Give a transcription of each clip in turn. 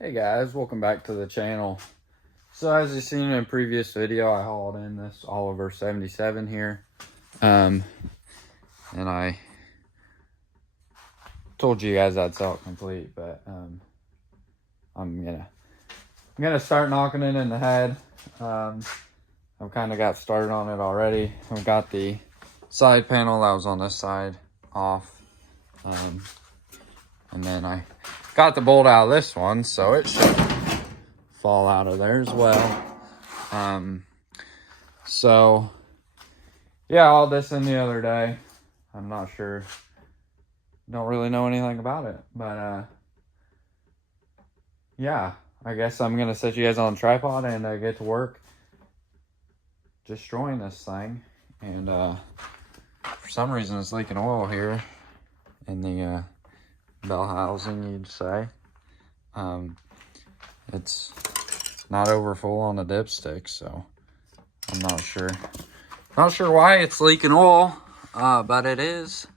Hey guys, welcome back to the channel. So as you've seen in a previous video, I hauled in this Oliver 77 here. And I told you guys I'd sell it complete, but I'm gonna start knocking it in the head. I've kind of got started on it already. I've got the side panel that was on this side off. And then I got the bolt out of this one, so it should fall out of there as well. So yeah, all this in the other day. I'm not sure, don't really know anything about it, but yeah, I guess I'm gonna set you guys on a tripod and get to work destroying this thing. And for some reason it's leaking oil here in the bell housing, you'd say. It's not over full on the dipstick, so I'm not sure why it's leaking oil, but it is.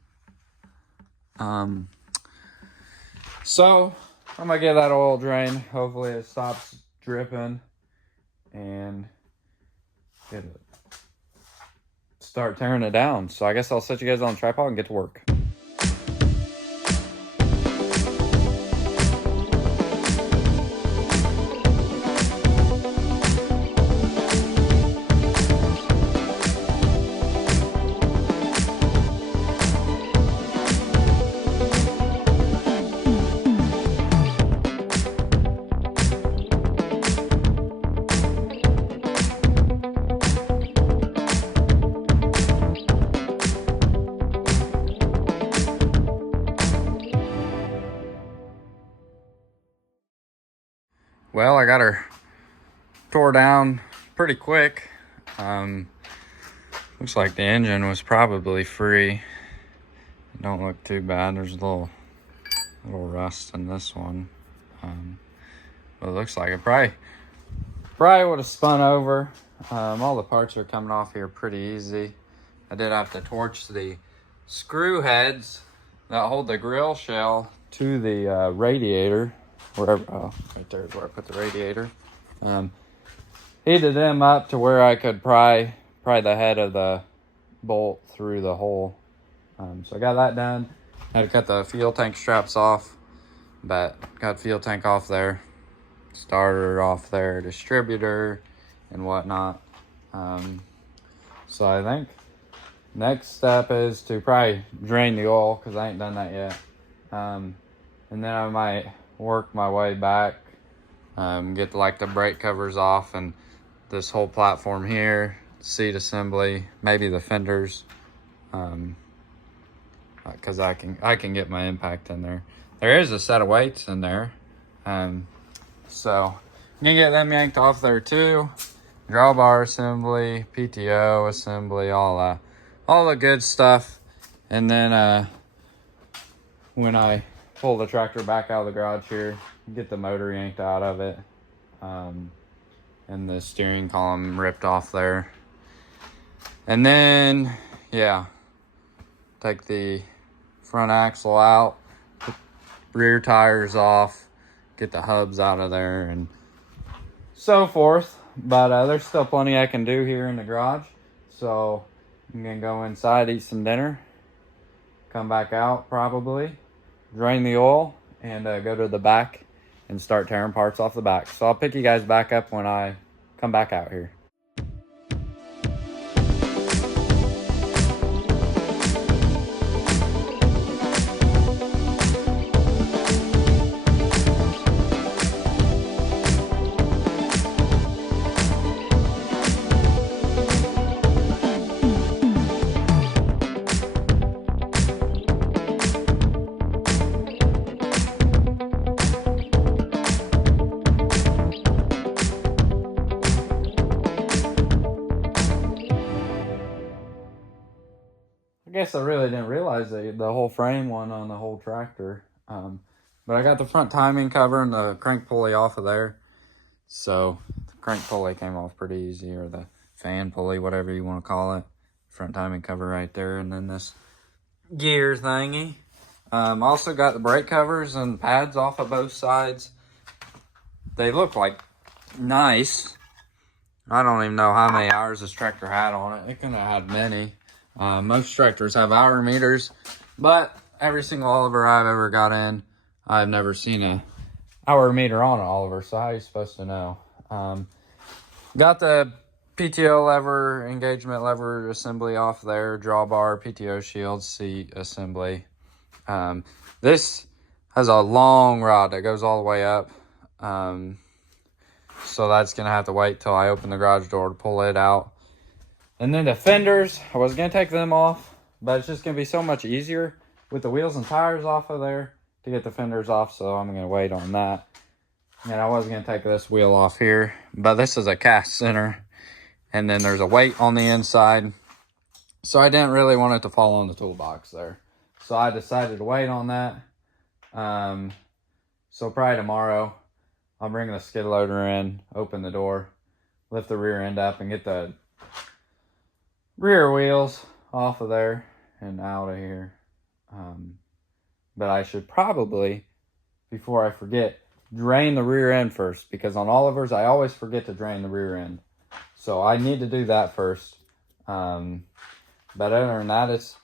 So I'm gonna get that oil drain. Hopefully it stops dripping and start tearing it down. So I guess I'll set you guys on a tripod and get to work. Well, I got her tore down pretty quick. Looks like the engine was probably free. It don't look too bad. There's a little rust in this one. But it looks like it probably would have spun over. All the parts are coming off here pretty easy. I did have to torch the screw heads that hold the grill shell to the radiator. Wherever, oh, right there is where I put the radiator. Heated them up to where I could pry the head of the bolt through the hole. So I got that done. Had to cut the fuel tank straps off, but got fuel tank off there, starter off there, distributor and whatnot. So I think next step is to probably drain the oil, because I ain't done that yet. And then I might work my way back, get like the brake covers off and this whole platform here, seat assembly, maybe the fenders, because I can get my impact in there. There is a set of weights in there, so I'm gonna get them yanked off there too. Drawbar assembly, PTO assembly, all the good stuff. And then when I pull the tractor back out of the garage here, get the motor yanked out of it, and the steering column ripped off there. And then, yeah, take the front axle out, put rear tires off, get the hubs out of there, and so forth. But there's still plenty I can do here in the garage. So I'm gonna go inside, eat some dinner, come back out probably, drain the oil, and go to the back and start tearing parts off the back. So I'll pick you guys back up when I come back out here. I guess I really didn't realize that the whole frame went on the whole tractor. But I got the front timing cover and the crank pulley off of there. So the crank pulley came off pretty easy, or the fan pulley, whatever you want to call it. Front timing cover right there. And then this gear thingy. Also got the brake covers and pads off of both sides. they look like nice. I don't even know how many hours this tractor had on it. It couldn't have had many. Most tractors have hour meters, but every single Oliver I've ever got in, I've never seen a hour meter on an Oliver, so how are you supposed to know? Got the PTO lever, engagement lever assembly off there, drawbar, PTO shield, seat assembly. This has a long rod that goes all the way up. So that's going to have to wait till I open the garage door to pull it out. And then the fenders, I was going to take them off, but it's just going to be so much easier with the wheels and tires off of there to get the fenders off, so I'm going to wait on that. And I was going to take this wheel off here, but this is a cast center, and then there's a weight on the inside, so I didn't really want it to fall on the toolbox there. So I decided to wait on that. So probably tomorrow, I'll bring the skid loader in, open the door, lift the rear end up, and get the rear wheels off of there and out of here. But I should probably, before I forget, drain the rear end first, because on Olivers, I always forget to drain the rear end. So I need to do that first. But other than that, it's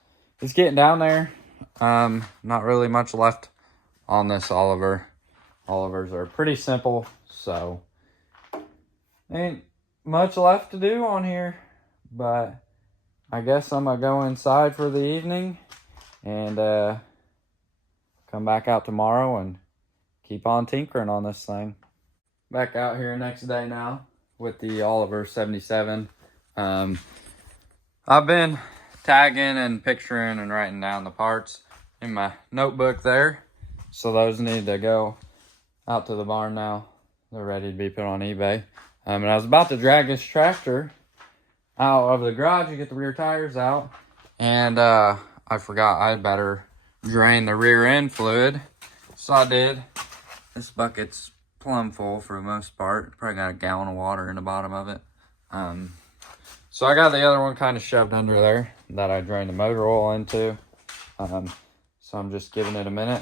getting down there. Not really much left on this Oliver. Olivers are pretty simple, so ain't much left to do on here, but I guess I'm gonna go inside for the evening and come back out tomorrow and keep on tinkering on this thing. Back out here next day now with the Oliver 77. I've been tagging and picturing and writing down the parts in my notebook there, so those need to go out to the barn now. They're ready to be put on eBay. And I was about to drag this tractor out of the garage to get the rear tires out, and I forgot I better drain the rear end fluid, so I did. This bucket's plumb full for the most part. Probably got a gallon of water in the bottom of it. So I got the other one kind of shoved under there that I drained the motor oil into. So I'm just giving it a minute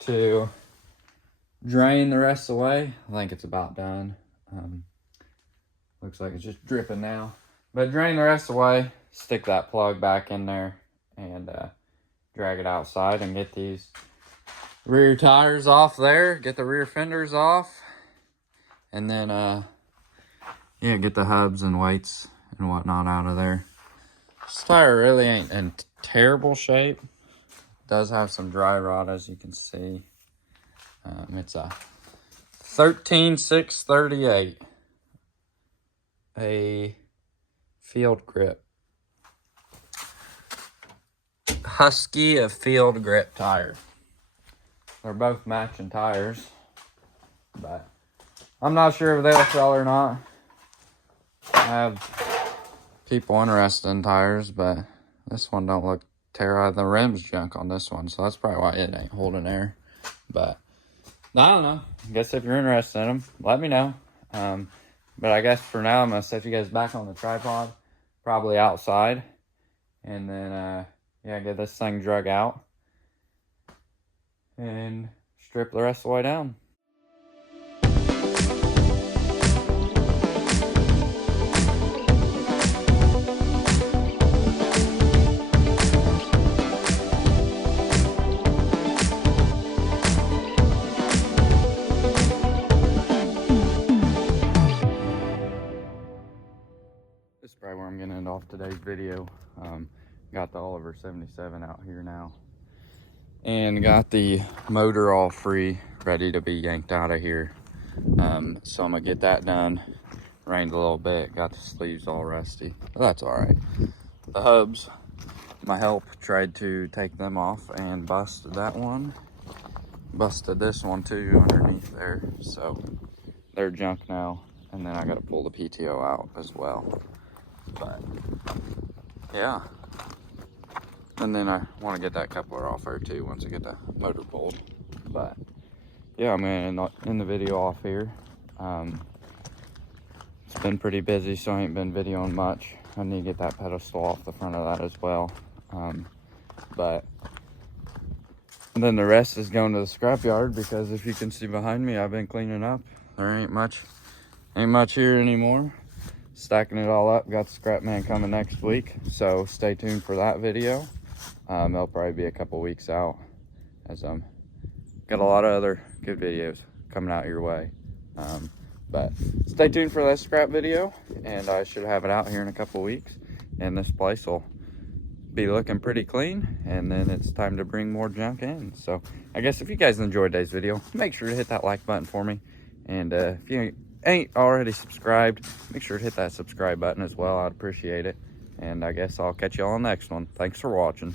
to drain the rest away. I think it's about done. Looks like it's just dripping now. But drain the rest away, stick that plug back in there, and drag it outside and get these rear tires off there, get the rear fenders off, and then yeah, get the hubs and weights and whatnot out of there. This tire really ain't in terrible shape. It does have some dry rot, as you can see. It's a 13.638, a field grip. Husky a field grip tire. They're both matching tires, but I'm not sure if they'll sell or not. I have people interested in tires, but this one don't look terrible. The rim's junk on this one, so that's probably why it ain't holding air. But I don't know. I guess if you're interested in them, let me know. But I guess for now, I'm going to set you guys back on the tripod, probably outside. And then, yeah, get this thing drug out and strip the rest of the way down. This is probably where I'm going to end off today's video. Got the Oliver 77 out here now. And got the motor all free, ready to be yanked out of here. So I'm going to get that done. Rained a little bit, got the sleeves all rusty. But that's alright. The hubs, my help tried to take them off and busted that one. Busted this one too underneath there. So they're junk now. And then I got to pull the PTO out as well. But yeah, and then I want to get that coupler off there too once I get the motor pulled. But yeah, I'm gonna end the video off here. It's been pretty busy, so I ain't been videoing much. I need to get that pedestal off the front of that as well. But then the rest is going to the scrapyard, because if you can see behind me, I've been cleaning up there ain't much here anymore. Stacking it all up. Got the scrap man coming next week, so stay tuned for that video. They'll probably be a couple weeks out, as got a lot of other good videos coming out your way. But stay tuned for that scrap video, and I should have it out here in a couple weeks, and this place will be looking pretty clean, and then it's time to bring more junk in. So I guess if you guys enjoyed today's video, make sure to hit that like button for me, and if you ain't already subscribed, make sure to hit that subscribe button as well. I'd appreciate it, and I guess I'll catch you all on the next one. Thanks for watching.